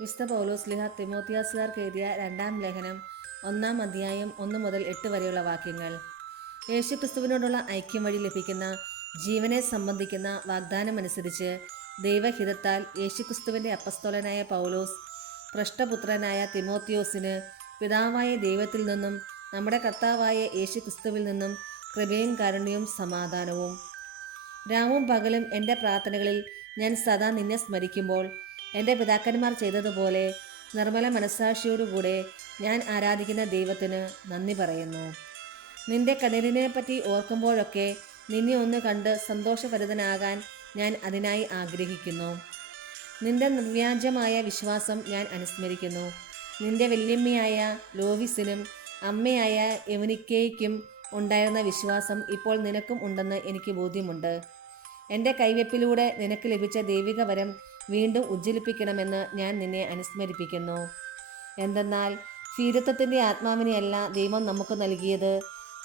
വിശുദ്ധ പൗലോസ്ലിഹ തിമോത്തിയാസുകാർക്ക് എഴുതിയ 2-ാം ലേഖനം 1-ാം അധ്യായം 1 മുതൽ 8 വരെയുള്ള വാക്യങ്ങൾ. യേശുക്രിസ്തുവിനോടുള്ള ഐക്യം വഴി ലഭിക്കുന്ന ജീവനെ സംബന്ധിക്കുന്ന വാഗ്ദാനമനുസരിച്ച് ദൈവഹിതത്താൽ യേശുക്രിസ്തുവിൻ്റെ അപ്പസ്തോലനായ പൗലോസ് പൃഷ്ടപുത്രനായ തിമോത്തിയോസിന് പിതാവായ ദൈവത്തിൽ നിന്നും നമ്മുടെ കർത്താവായ യേശുക്രിസ്തുവിൽ നിന്നും കൃപയും കാരുണ്യവും സമാധാനവും. രാവും പകലും എൻ്റെ പ്രാർത്ഥനകളിൽ ഞാൻ സദാ നിന്നെ സ്മരിക്കുമ്പോൾ എൻ്റെ പിതാക്കന്മാർ ചെയ്തതുപോലെ നിർമ്മല മനസ്സാക്ഷിയോടുകൂടെ ഞാൻ ആരാധിക്കുന്ന ദൈവത്തിന് നന്ദി പറയുന്നു. നിന്റെ കണ്ണീരിനെ പറ്റി ഓർക്കുമ്പോഴൊക്കെ നിന്നെ ഒന്ന് കണ്ട് സന്തോഷഭരിതനാകാൻ ഞാൻ അതിനായി ആഗ്രഹിക്കുന്നു. നിന്റെ നിർവ്യാജമായ വിശ്വാസം ഞാൻ അനുസ്മരിക്കുന്നു. നിന്റെ വല്യമ്മയായ ലോവിസിനും അമ്മയായ യൗനിക്കയ്ക്കും ഉണ്ടായിരുന്ന വിശ്വാസം ഇപ്പോൾ നിനക്കും ഉണ്ടെന്ന് എനിക്ക് ബോധ്യമുണ്ട്. എൻ്റെ കൈവെപ്പിലൂടെ നിനക്ക് ലഭിച്ച ദൈവിക വരം വീണ്ടും ഉജ്ജ്വലിപ്പിക്കണമെന്ന് ഞാൻ നിന്നെ അനുസ്മരിപ്പിക്കുന്നു. എന്തെന്നാൽ ഭീരുത്വത്തിൻ്റെ ആത്മാവിനെയല്ല ദൈവം നമുക്ക് നൽകിയത്,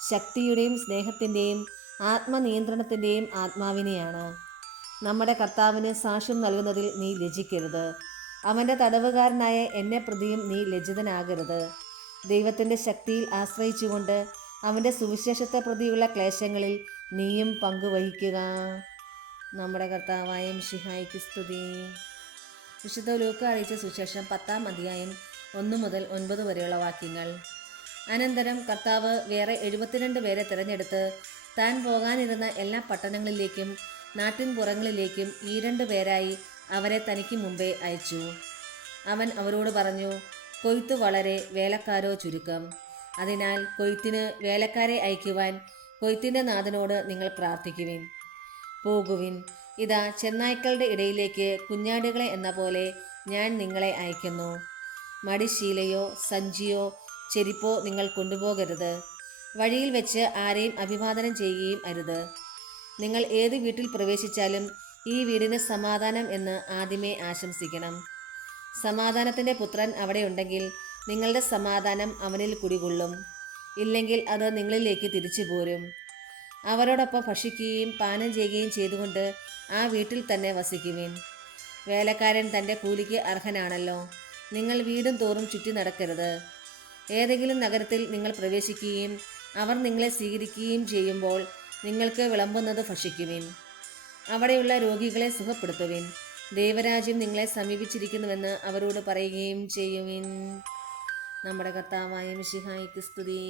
ശക്തിയുടെയും സ്നേഹത്തിൻ്റെയും ആത്മനിയന്ത്രണത്തിൻ്റെയും ആത്മാവിനെയാണ്. നമ്മുടെ കർത്താവിന് സാക്ഷ്യം നൽകുന്നതിൽ നീ ലജ്ജിക്കരുത്. അവൻ്റെ തടവുകാരനായ എന്നെ പ്രതിയും നീ ലജ്ജിതനാകരുത്. ദൈവത്തിൻ്റെ ശക്തിയിൽ ആശ്രയിച്ചുകൊണ്ട് അവൻ്റെ സുവിശേഷത്തെ പ്രതിയുള്ള ക്ലേശങ്ങളിൽ നീയും പങ്കുവഹിക്കുക. നമ്മുടെ കർത്താവായ മിശിഹായ്ക്ക് സ്തുതി. വിശുദ്ധ ലൂക്ക അറിയിച്ച സുവിശേഷം 10-ാം അധ്യായം 1 മുതൽ 9 വരെയുള്ള വാക്യങ്ങൾ. അനന്തരം കർത്താവ് വേറെ 72 പേരെ തിരഞ്ഞെടുത്ത് താൻ പോകാനിരുന്ന എല്ലാ പട്ടണങ്ങളിലേക്കും നാട്ടിൻ പുറങ്ങളിലേക്കും 2 പേരായി അവരെ തനിക്ക് മുമ്പേ അയച്ചു. അവൻ അവരോട് പറഞ്ഞു, കൊയ്ത്ത് വളരെ, വേലക്കാരോ ചുരുക്കം. അതിനാൽ കൊയ്ത്തിന് വേലക്കാരെ അയക്കുവാൻ കൊയ്ത്തിൻ്റെ നാഥനോട് നിങ്ങൾ പ്രാർത്ഥിക്കുവിൻ. പോകുവിൻ, ഇതാ ചെന്നായ്ക്കളുടെ ഇടയിലേക്ക് കുഞ്ഞാടുകളെ എന്ന പോലെ ഞാൻ നിങ്ങളെ അയക്കുന്നു. മടിശീലയോ സഞ്ചിയോ ചെരിപ്പോ നിങ്ങൾ കൊണ്ടുപോകരുത്. വഴിയിൽ വെച്ച് ആരെയും അഭിവാദനം ചെയ്യുകയും അരുത്. നിങ്ങൾ ഏത് വീട്ടിൽ പ്രവേശിച്ചാലും ഈ വീടിന് സമാധാനം എന്ന് ആദ്യമേ ആശംസിക്കണം. സമാധാനത്തിൻ്റെ പുത്രൻ അവിടെ ഉണ്ടെങ്കിൽ നിങ്ങളുടെ സമാധാനം അവനിൽ കുടികൊള്ളും. ഇല്ലെങ്കിൽ അത് നിങ്ങളിലേക്ക് തിരിച്ചു പോരും. അവരോടൊപ്പം ഭക്ഷിക്കുകയും പാനം ചെയ്യുകയും ചെയ്തുകൊണ്ട് ആ വീട്ടിൽ തന്നെ വസിക്കുവിൻ. വേലക്കാരൻ തൻ്റെ കൂലിക്ക് അർഹനാണല്ലോ. നിങ്ങൾ വീടും തോറും ചുറ്റി നടക്കരുത്. ഏതെങ്കിലും നഗരത്തിൽ നിങ്ങൾ പ്രവേശിക്കുകയും അവർ നിങ്ങളെ സ്വീകരിക്കുകയും ചെയ്യുമ്പോൾ നിങ്ങൾക്ക് വിളമ്പുന്നത് ഭക്ഷിക്കുവിൻ. അവിടെയുള്ള രോഗികളെ സുഖപ്പെടുത്തുവിൻ. ദൈവരാജ്യം നിങ്ങളെ സമീപിച്ചിരിക്കുന്നുവെന്ന് അവരോട് പറയുകയും ചെയ്യുവിൻ. നമ്മുടെ കർത്താവായ മിശിഹായ്ക്ക് സ്തുതി.